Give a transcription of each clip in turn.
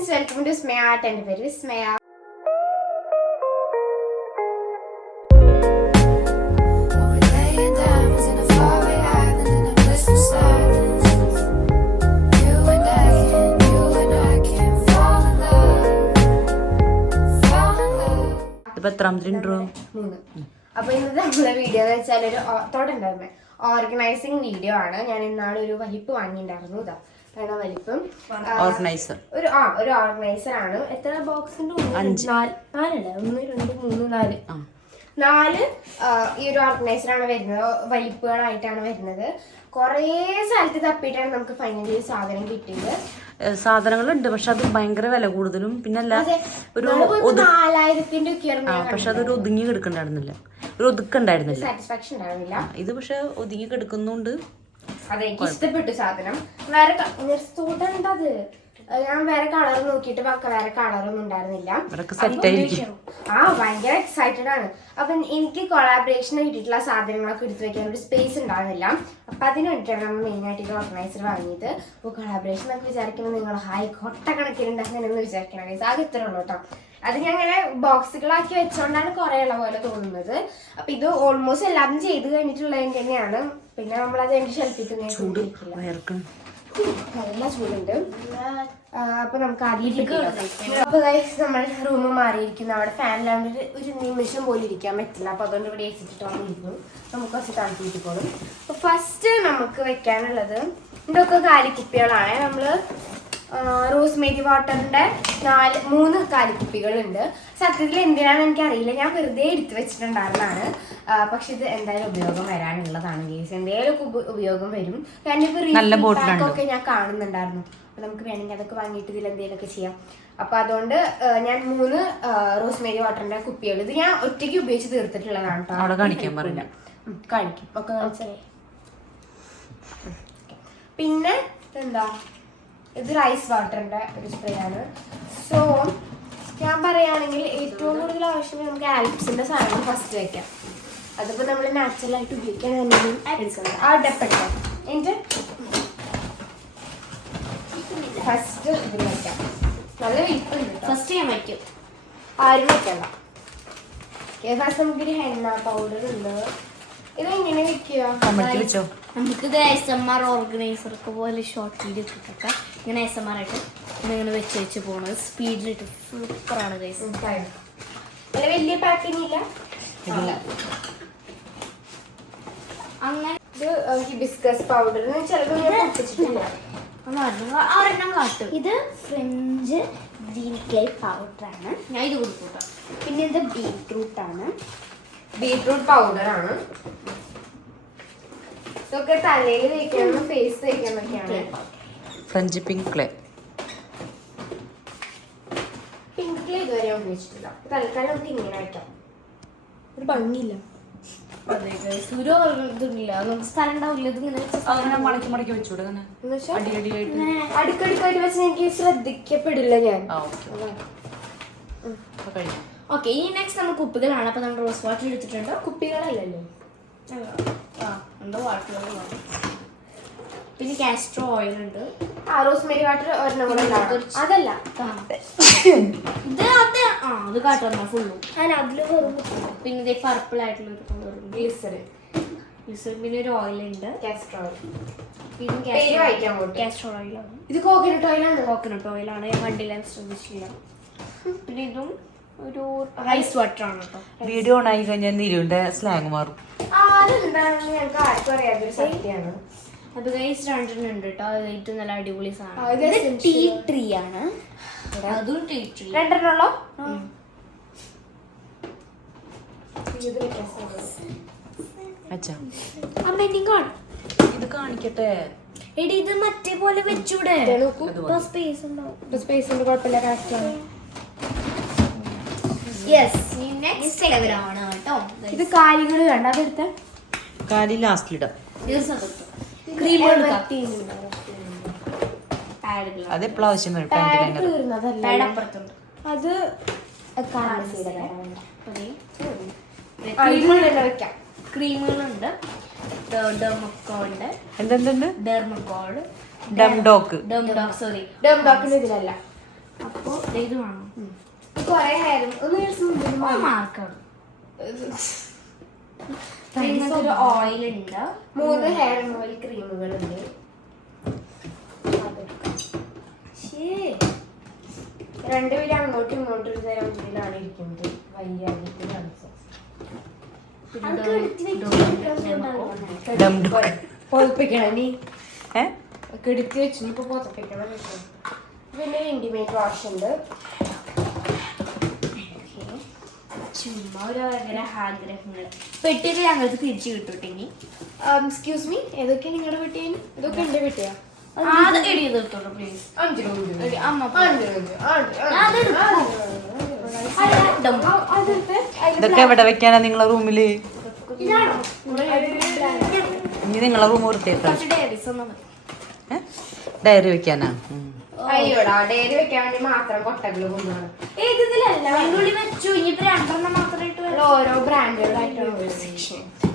Friends, welcome to സ്മയ art. എൻ്റെ പേര് വിസ്മയ. അപ്പൊ ഇന്നത്തെ നമ്മളെ വീഡിയോ എന്ന് വെച്ചാൽ ഒരു തോടുണ്ടായിരുന്നേ ഓർഗനൈസിങ് വീഡിയോ ആണ്. ഞാൻ ഇന്നാളെ ഒരു വലിപ്പ് വാങ്ങിയിട്ടുണ്ടായിരുന്നു. ഇതാ വേണം വലിപ്പം. ഒരു ഓർഗനൈസർ ആണ്. എത്ര ബോക്സിന്റെ? 4 ഈ ഒരു ഓർഗനൈസർ ആണ് വരുന്നത്. വലിപ്പുകളായിട്ടാണ് വരുന്നത്. കൊറേ സ്ഥലത്ത് തപ്പിയിട്ടാണ് നമുക്ക് ഫൈനലി സാധനം കിട്ടിയത്. സാധനങ്ങളുണ്ട്, പക്ഷെ അത് ഭയങ്കര വില കൂടുതലും പിന്നെ ഒരു 4000-ന്റെ ഒക്കെ. പക്ഷെ അതൊരു ഒതുങ്ങി കിടക്കണ്ടായിരുന്നില്ല, ഒരു ഒതുക്കുണ്ടായിരുന്നില്ല, സാറ്റിസ്ഫാക്ഷൻ ഉണ്ടായിരുന്നില്ല. ഇത് പക്ഷെ ഒതുങ്ങി കിടക്കുന്നുണ്ട്. അതെ, എനിക്ക് ഇഷ്ടപ്പെട്ടു സാധനം. വേറെ അത് ഞാൻ വേറെ കളർ നോക്കിയിട്ട് വേറെ കളറൊന്നും ഉണ്ടായിരുന്നില്ല. ഭയങ്കര എക്സൈറ്റഡ് ആണ്. അപ്പൊ എനിക്ക് കൊളാബറേഷൻ കിട്ടിയിട്ടുള്ള സാധനങ്ങളൊക്കെ എടുത്തു വെക്കാൻ ഒരു സ്പേസ് ഉണ്ടായിരുന്നില്ല. അപ്പൊ അതിന് വേണ്ടിയിട്ടാണ് നമ്മൾ മെയിൻ ആയിട്ട് ഇത് ഓർഗനൈസർ വാങ്ങിയത്. അപ്പോൾ കൊളാബറേഷൻ എന്നൊക്കെ വിചാരിക്കുമ്പോൾ നിങ്ങൾ കൊട്ടക്കണക്കിനുണ്ട് അങ്ങനെയൊന്നും വിചാരിക്കണം. ആകെ ഇത്ര ഉള്ളൂ കേട്ടോ. അത് ഞാൻ അങ്ങനെ ബോക്സുകളാക്കി വെച്ചോണ്ടാണ് കുറെ ഉള്ള പോലെ തോന്നുന്നത്. അപ്പൊ ഇത് ഓൾമോസ്റ്റ് എല്ലാവരും ചെയ്ത് കഴിഞ്ഞിട്ടുള്ളത് തന്നെയാണ്. പിന്നെ നമ്മളത് എനിക്ക് ഷെൽഫിൽ നല്ല ചൂടുണ്ട്. അപ്പൊ നമുക്ക് അപ്പൊ നമ്മൾ റൂം മാറിയിരിക്കുന്നു. അവിടെ ഫാനിലാണ്ട് ഒരു നിമിഷം പോലും ഇരിക്കാൻ പറ്റില്ല. അപ്പൊ അതുകൊണ്ട് ഇവിടെ വെച്ചിട്ട് വന്നിരിക്കുന്നു. നമുക്ക് കുറച്ച് തണുപ്പിട്ട് പോകും. അപ്പൊ ഫസ്റ്റ് നമുക്ക് വെക്കാനുള്ളത് ഇതൊക്കെ കാലിക്കുപ്പികളാണ്. നമ്മള് റോസ്മേരി വാട്ടറിന്റെ 3 കാലിക്കുപ്പികളുണ്ട്. സത്യത്തിൽ എന്തിനാണെന്ന് എനിക്കറിയില്ല, ഞാൻ വെറുതെ എടുത്തു വെച്ചിട്ടുണ്ടായിരുന്നതാണ്. പക്ഷെ ഇത് എന്തായാലും ഉപയോഗം വരാനുള്ളതാണ് ഗേസ്. എന്തെങ്കിലുമൊക്കെ ഉപയോഗം വരും. കാരണം ഒക്കെ ഞാൻ കാണുന്നുണ്ടായിരുന്നു. അപ്പൊ നമുക്ക് വേണമെങ്കിൽ അതൊക്കെ വാങ്ങിയിട്ട് ഇതിൽ എന്തെങ്കിലുമൊക്കെ ചെയ്യാം. അപ്പൊ അതുകൊണ്ട് ഞാൻ 3 റോസ്മേരി വാട്ടറിന്റെ കുപ്പികൾ ഇത് ഞാൻ ഒറ്റയ്ക്ക് ഉപയോഗിച്ച് തീർത്തിട്ടുള്ളതാണ് കേട്ടോ. കാണിക്കും ഒക്കെ കാണിച്ചേ. പിന്നെ എന്താ, ഇത് റൈസ് വാട്ടറിന്റെ ഒരു സ്പ്രേ ആണ്. സോ ഞാൻ പറയുകയാണെങ്കിൽ ഏറ്റവും കൂടുതൽ ആവശ്യം നമുക്ക് ആൽപ്സിന്റെ സാധനം ഫസ്റ്റ് വെക്കാം. അതിപ്പോ നമ്മൾ നാച്ചുറൽ ആയിട്ട് ഉപയോഗിക്കാൻ തന്നെയാണ് എടുക്കുന്നത്. ആ ഡെപ്പെടുക്കാം. എന്നിട്ട് ഫസ്റ്റ് ഇതിൽ വെക്കാം. നല്ല വലിപ്പുണ്ട്. ഫസ്റ്റ് ഞാൻ വയ്ക്കും, ആരും വെക്കണ്ട. ഫസ്റ്റ് നമുക്കൊരു ഹെന്ന പൗഡർ ഉണ്ട്. ഇതെങ്ങനെ വെക്കുക? നമുക്കിത് ASMR ഓർഗനൈസർക്ക് പോലെ ഷോർട്ട് വീഡിയോ ഇട്ടിട്ടൊക്കെ ഇങ്ങനെ ASMR ആയിട്ട് ഇങ്ങനെ വെച്ച് പോണത് സ്പീഡിലിട്ട് സൂപ്പറാണ് ഗൈസ്. വലിയ പാക്കിംഗ് ഇല്ല. അങ്ങനെ ഇത് ഹിബിസ്കസ് പൗഡർ ചിലത് പൊട്ടിച്ചിട്ടില്ല. ഇത് ഫ്രഞ്ച് ഗ്രീൻ ക്ലേ പൗഡറാണ്. ഞാൻ ഇത് കൊടുക്കൂട്ടോ. പിന്നെ ഇത് ബീറ്റ്റൂട്ട് ആണ്. ബീറ്റ്റൂട്ട് പൗഡറാണ്. ഇതൊക്കെ തലയിൽ തേക്കണം, ഫേസ് തേക്കാനൊക്കെയാണ്. French pink clay. Pink clay ഇതുവരെ ഉപയോഗിച്ചിട്ടില്ല. തൽക്കാലം നമുക്ക് ഇങ്ങനെ വയ്ക്കാം. ഒരു ഭംഗിയില്ല. സ്ഥലം ഉണ്ടാവില്ല. അടുക്കടുക്കായിട്ട് വെച്ച് എനിക്ക് ശ്രദ്ധിക്കപ്പെടില്ല ഞാൻ. ഓക്കെ, ഈ നെക്സ്റ്റ് നമ്മൾ കുപ്പികളാണ്. അപ്പൊ നമ്മൾ റോസ് വാട്ടർ എടുത്തിട്ടുണ്ടോ? കുപ്പികളല്ലല്ലോ, പിന്നെ കാസ്റ്റർ ഓയിൽ ഉണ്ട്. റോസ്മേരി വാട്ടർ അതല്ല ഇത് അത് കാട്ടുന്ന ഫുള്ളും. അതില് പിന്നെ ഇത് പർപ്പിൾ ആയിട്ടുള്ള ഒരു ഗ്ലിസറിൻ. പിന്നെ ഒരു ഓയിൽ ഉണ്ട്, കാസ്റ്റർ ഓയിൽ. പിന്നെ കാസ്റ്റർ ഓയിലാണ്. ഇത് കോക്കനട്ട് ഓയിലാണ്. കോക്കനട്ട് ഓയിലാണ്. ഞാൻ വണ്ടിയിലാണ് ശ്രദ്ധിച്ചില്ല. പിന്നെ ഇതും ഒരു റൈസ് വാട്ടർ ആണ് കേട്ടോ. വീഡിയോ ഓൺ ആയി കഴിഞ്ഞാൽ നിരുവിന്റെ സ്ലാങ് മാറും. അതെന്താണെന്ന് ഞങ്ങൾക്ക് ആർക്കും അറിയാത്തൊരു സത്യമാണ്. അത് ഗൈസ് 2 ഉണ്ട് കേട്ടോ. അത് ഏറ്റവും നല്ല അടിപൊളി സാധനം. ടീ ട്രീ ആണ്. അതും ടീ ട്രീ 2 ഉള്ളോ? ഇത് കാണിക്കട്ടെ. എടി ഇത് മറ്റേ പോലെ വെച്ചൂടെ? സ്പേസ് ഉണ്ടാവും. സ്പേസ് ഉണ്ട്, കുഴപ്പമില്ല. കറക്റ്റാണ്. ഇത് കാലികൾ വേണ്ട, അതെടുത്ത കാലി ലാസ്റ്റിലിടാം. അതെപ്പോഴും ആവശ്യം വരും. അത് ക്രീമുകളുണ്ട്. എന്തുണ്ട്? ഡെർമക്കോൾ, ഡംഡോക്ക്. സോറി, ഡംഡോക്കിന് ഇതിലല്ല. അപ്പോൾ ഇത് വേണം കൊറേ ഹെയർ ഒന്ന് മാർക്കാണ് ഓയിൽ ഉണ്ട് 3 ഹെയർ ഓയിൽ ക്രീമുകളുണ്ട്. രണ്ടുപേരും അങ്ങോട്ടും ഇങ്ങോട്ടും ഒരു തരം ഇതിലാണ് ഇരിക്കുന്നത്. വയ്യാതിട്ട് പൊതപ്പിക്കണം നീ കിടത്തി വെച്ചു ഇപ്പൊ പൊതപ്പിക്കണം. പിന്നെ ഇന്റിമേറ്റ് വാഷ് ഉണ്ട്. ചുമ്മാ ഒരു ആഗ്രഹങ്ങള് പെട്ടിട്ട് ഞങ്ങൾക്ക് തിരിച്ചു കിട്ടൂട്ടെങ്കിൽ എക്സ്ക്യൂസ് മീ, ഏതൊക്കെ നിങ്ങളുടെ വീട്ടിൽ? ഇതൊക്കെ എന്റെ വീട്ടിയാ. പ്ലീസ് 5 രൂപ. അമ്മ ഇതൊക്കെ എവിടെ വെക്കാനാ നിങ്ങളെ റൂമില്? ഇനി നിങ്ങളെ റൂം വൃത്തിയാക്കാം. ഡയറി വെക്കാനാ? അയ്യോടാ, ഡയറി വെക്കാൻ വേണ്ടി മാത്രം കൊട്ടകള് കൊണ്ടുപോകണം. ഓരോ ബ്രാൻഡുകളായിട്ടാണ്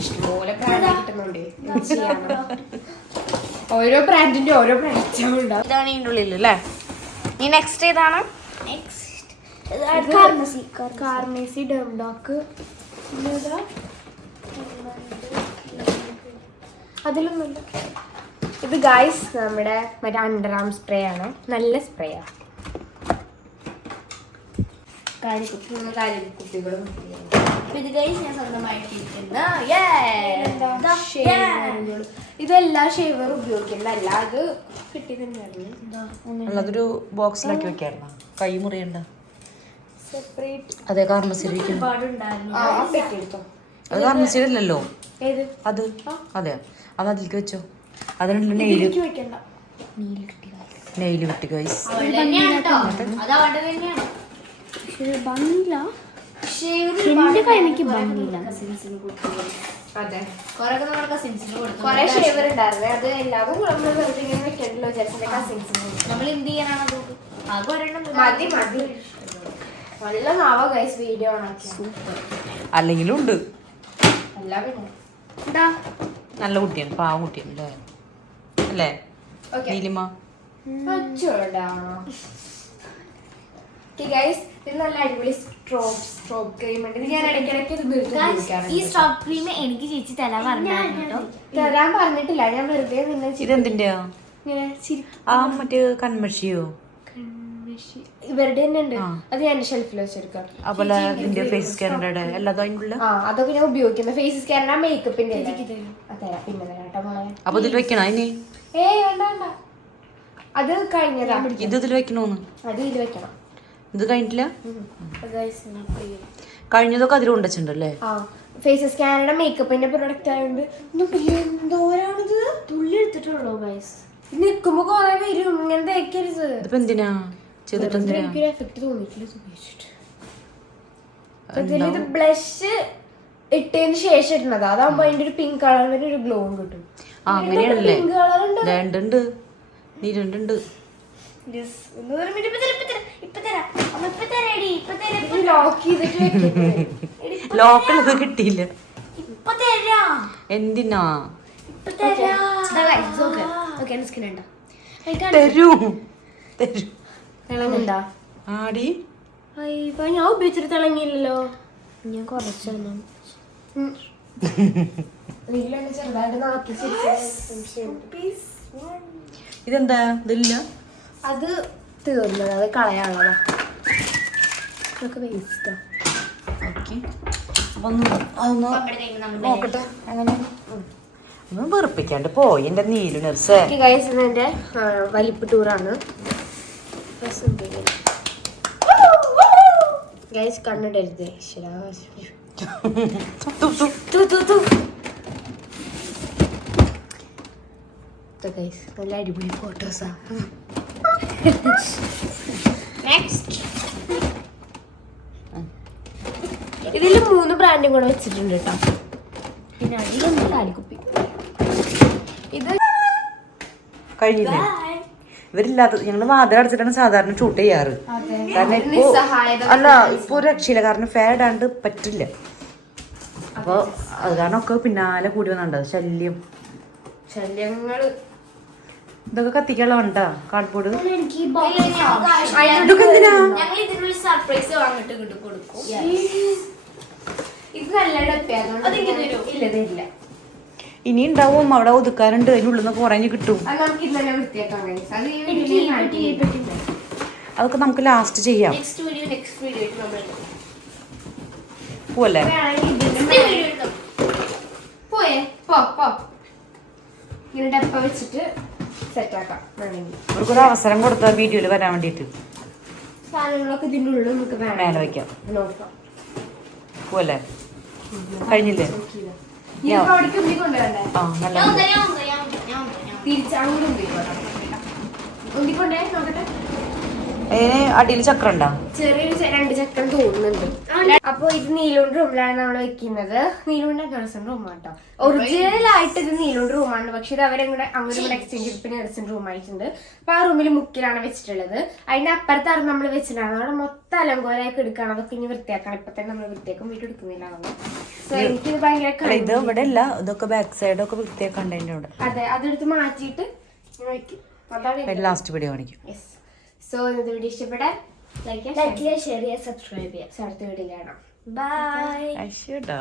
ഇഷ്ടംപോലെ ബ്രാൻഡ് കിട്ടുന്നുണ്ട്. ഓരോ ബ്രാൻഡിന്റെ ഓരോ ബ്രാൻഡുകളും ഉണ്ടാവും. ഇതാണ് ഇതിൻ്റെ ഉള്ളിൽ അല്ലേ? ഈ നെക്സ്റ്റ് ഏതാണ്? കാർമേസി ഡെംഡോക്ക് അതിലൊന്നുമില്ല. ഇത് ഗൈസ് നമ്മുടെ മറ്റേ അണ്ടർ ആം സ്പ്രേ ആണ്. നല്ല സ്പ്രേ ആണ്. കുട്ടികളും ഇതെല്ലാം ഷേവർ ഉപയോഗിക്കുന്നതല്ല. അത് കിട്ടി തന്നെയാണ്. അതൊരു ബോക്സിലാക്കി വെക്കാറുണ്ടോ? കൈ മുറിയണ്ട. സെപ്പറേറ്റ് അതെ, കാർമസിയിൽ അത് കാർമസിയിലല്ലോ ഏത് അത്. അതെ, അത് അതിലേക്ക് വെച്ചോ. അതിനുള്ള നെയില് കിട്ടി ഗൈസ്. അതെ, കൊറേ ഷേവർ ഉണ്ടായിരുന്നേ. അത് എല്ലാവരും ഇങ്ങനെ വെക്കണ്ടല്ലോ വിചാരിച്ചെന്റെ കസിൻസിന്. നമ്മൾ എന്ത് ചെയ്യാനാണ്? മതി മതി. നല്ല നാവോ ഗൈസ് വീഡിയോ ഓണാക്കി. അല്ലെങ്കിലും ഉണ്ട്. അല്ല പിന്നെ നല്ല കുട്ടിയാണ്, പാവം കുട്ടിയാണ് അല്ലേ നീലിമ? ഇത് നല്ല അടിപൊളി സ്ട്രോബ് ക്രീം ഉണ്ട്. ഞാൻ ഇടയ്ക്കിടയ്ക്ക് ഈ സ്ട്രോബ് ക്രീം എനിക്ക് ചേച്ചി തരാൻ പറഞ്ഞു. തരാൻ പറഞ്ഞിട്ടില്ല, ഞാൻ വെറുതെ പിന്നെ ഇതെന്തിന്റെയാ? ആ മറ്റേ കൺമഷിയോ? ഇവരുടെ തന്നെ ഉണ്ട്. അത് ഞാൻ ഷെൽഫിൽ വെച്ചെടുക്കാം. അതുപോലെ ഇതിന്റെ ഫേസ് സ്കാനറുടെ എല്ലാതും അതിനുള്ള അതൊക്കെ ഞാൻ ഉപയോഗിക്കുന്നത്. ഫേസ് സ്കാനർ മേക്കപ്പിന്റെ പിന്നെ മോളെ. അപ്പൊ ഇതിൽ വെക്കണോ ഇനി? വേണ്ട വേണ്ട, അത് കഴിഞ്ഞതാ. ഇത് ഇതിൽ വെക്കണോന്ന്? അത് ഇതിൽ വെക്കണം. ഇത് കഴിഞ്ഞിട്ടില്ല? കഴിഞ്ഞതൊക്കെ അതിൽ കൊണ്ടുവച്ചിട്ടുണ്ടല്ലേ? ഫേസ് സ്കാനറുടെ മേക്കപ്പിന്റെ പ്രൊഡക്റ്റ് ആയതുകൊണ്ട് എന്തോരാണിത്. തുള്ളി എടുത്തിട്ടുള്ളൂ ഗൈസ്. നിക്കുമ്പോ കൊറേ വരും. ഇങ്ങനെ തേക്കരുത്. ഇതിപ്പോ എന്തിനാ ചെയ്തിട്ട്? എനിക്കൊരു എഫക്ട് തോന്നിയിട്ടില്ല ഉപയോഗിച്ചിട്ട്. ഇത് ബ്ലഷ് ഇട്ടതിന് ശേഷം ഇടുന്നത്. അതാകുമ്പോ അതിന്റെ ഒരു പിങ്ക് കളറിന് ഒരു ഗ്ലോവും കിട്ടും. അങ്ങനെയാണല്ലേ? പിങ്ക് കളർ ഉണ്ട്. രണ്ടുണ്ട്, നീ രണ്ടുണ്ട്. ലോക്കലത് കിട്ടിയില്ല. എന്തിനാ തരൂ തരൂ. തിളങ്ങുണ്ടാ? ആടി ഞാൻ ഉപയോഗിച്ചിട്ട് തിളങ്ങിയില്ലല്ലോ. ഞാൻ കുറച്ചെണ്ണം ഇതെന്താ? ഇതില്ല, അത് തീർന്നത്. അത് കളയാനുള്ളതാ. അതൊക്കെ വേസ്റ്റാ. ഓക്കെ, അപ്പൊ അതൊന്ന് നോക്കട്ടെ. അങ്ങനെ ഒന്നും വെറുപ്പിക്കാണ്ട് പോയി എന്റെ നീലു നർസേ. എന്റെ വലിപ്പ് ടൂറാണ്. ഗൈസ് കണ്ണിടരുത്. നല്ല അടിപൊളി ഫോട്ടോസാ. ഇതിൽ 3 ബ്രാൻഡും കൂടെ വെച്ചിട്ടുണ്ട് കേട്ടോ. പിന്നെ അടിയിലൊന്നും കാലിക്കുപ്പി. ഇത് കഴിഞ്ഞില്ലേ? ഇവരില്ലാത്ത ഞങ്ങള് വാതിൽ അടച്ചിട്ടാണ് സാധാരണ ഷൂട്ട് ചെയ്യാറ്. കാരണം ഇപ്പൊ അല്ല, ഇപ്പൊ ഒരു രക്ഷയില്ല. കാരണം ഫാൻ ഇടാണ്ട് പറ്റില്ല. അപ്പൊ അത് കാരണം ഒക്കെ പിന്നാലെ കൂടി വന്നിട്ടുണ്ട്. ശല്യങ്ങള് ഇതൊക്കെ കത്തിക്കാനുള്ള ഉണ്ടാ കാർഡ്ബോർഡ്. എനിക്ക് ഇതൊക്കെ എന്തിനാ? ഞങ്ങൾ ഇതിനുള്ള സർപ്രൈസ് വാങ്ങിട്ട് ഇങ്ങോട്ട് കൊടുക്കും. ഇത് നല്ല ഡപ്പയാണ്. ഇല്ല തരില്ല. ഇനി ഉണ്ടാവും അവിടെ ഒതുക്കാനുണ്ട്, അതിനുള്ളിൽ നിന്ന് കുറഞ്ഞ് കിട്ടും. അത് നമുക്ക് ഇന്ന് തന്നെ വൃത്തിയാക്കാൻ കഴിയും. അത് ഈ എനിക്ക് വീഡിയോയിൽ ഈ കാണിക്കും. പെട്ടി അതൊക്കെ നമുക്ക് ലാസ്റ്റ് ചെയ്യാം. നെക്സ്റ്റ് വീഡിയോ നമ്മൾ പോവല്ലേ? വേണമെങ്കിൽ ഇതിന്റെ മേലെ പോയേ പോ ഇങ്ങനെ ഡപ്പ വെച്ചിട്ട് സെറ്റാക്കാം വേണമെങ്കിൽ. അവർക്കൊരു അവസരം കൊടുത്ത വീഡിയോയിൽ വരാൻ വേണ്ടിയിട്ട് സാധനങ്ങളൊക്കെ ഇതിൻ്റെ ഉള്ളിൽ നമുക്ക് മേലെ വയ്ക്കാം. നോക്കാം. പോവല്ലേ? കഴിഞ്ഞില്ലേ? അവിടേക്ക് ഉന്തി കൊണ്ടുവരണ്ടേ? ആ നല്ല തിരിച്ചങ്ങോട്ട് ഉന്തിക്കൊണ്ടേ നോക്കട്ടെ. അതിന് അടിയിൽ ചക്രം ഉണ്ടാ? ചെറിയൊരു 2 ചക്രം തോന്നുന്നുണ്ട്. അപ്പൊ ഇത് നീലൂണ്ട് റൂമിലാണ് നമ്മൾ വെക്കുന്നത്. നീലൂണ്ട് നഴ്സിന്റെ റൂമാണ് കേട്ടോ. ഒറിജിനൽ ആയിട്ട് ഇത് നീലൂണ്ട് റൂമാണ്. പക്ഷെ ഇത് അവരങ്ങോട്ട് അങ്ങോട്ട് എക്സ്ചേഞ്ച് ചെയ്ത് പിന്നെ നഴ്സിന്റെ റൂം ആയിട്ടുണ്ട്. അപ്പൊ ആ റൂമിൽ മുക്കിലാണ് വെച്ചിട്ടുള്ളത്. അതിന്റെ അപ്പുറത്താണ് നമ്മൾ വെച്ചിട്ടുണ്ടാകുന്നത്. അവിടെ മൊത്തം അലങ്കോലായി എടുക്കണം. അതൊക്കെ ഇനി വൃത്തിയാക്കണം. ഇപ്പൊ തന്നെ നമ്മൾ വൃത്തിയാക്കും വീട്ടിൽ എടുക്കുന്നില്ല. സോ എനിക്കിത് ഭയങ്കര ഇത് ഇവിടെ അല്ല, ഇതൊക്കെ ബാക്ക് സൈഡൊക്കെ വൃത്തിയാക്കണ്ട അതിൻ്റെ അവിടെ. അതെ, അതെടുത്ത് മാറ്റിയിട്ട് വെക്കും. അതാണ് ലാസ്റ്റ് വീഡിയോ കാണിക്കും. യെസ്. സോ ഇന്നത്തെ വീഡിയോ ഇഷ്ടപ്പെട്ടാൽ ലൈക്ക് ചെയ്യുക, ഷെയർ ചെയ്യുക, സബ്സ്ക്രൈബ് ചെയ്യുക. അടുത്ത വീഡിയോ കാണാം. ബൈ. അശ്ശടാ.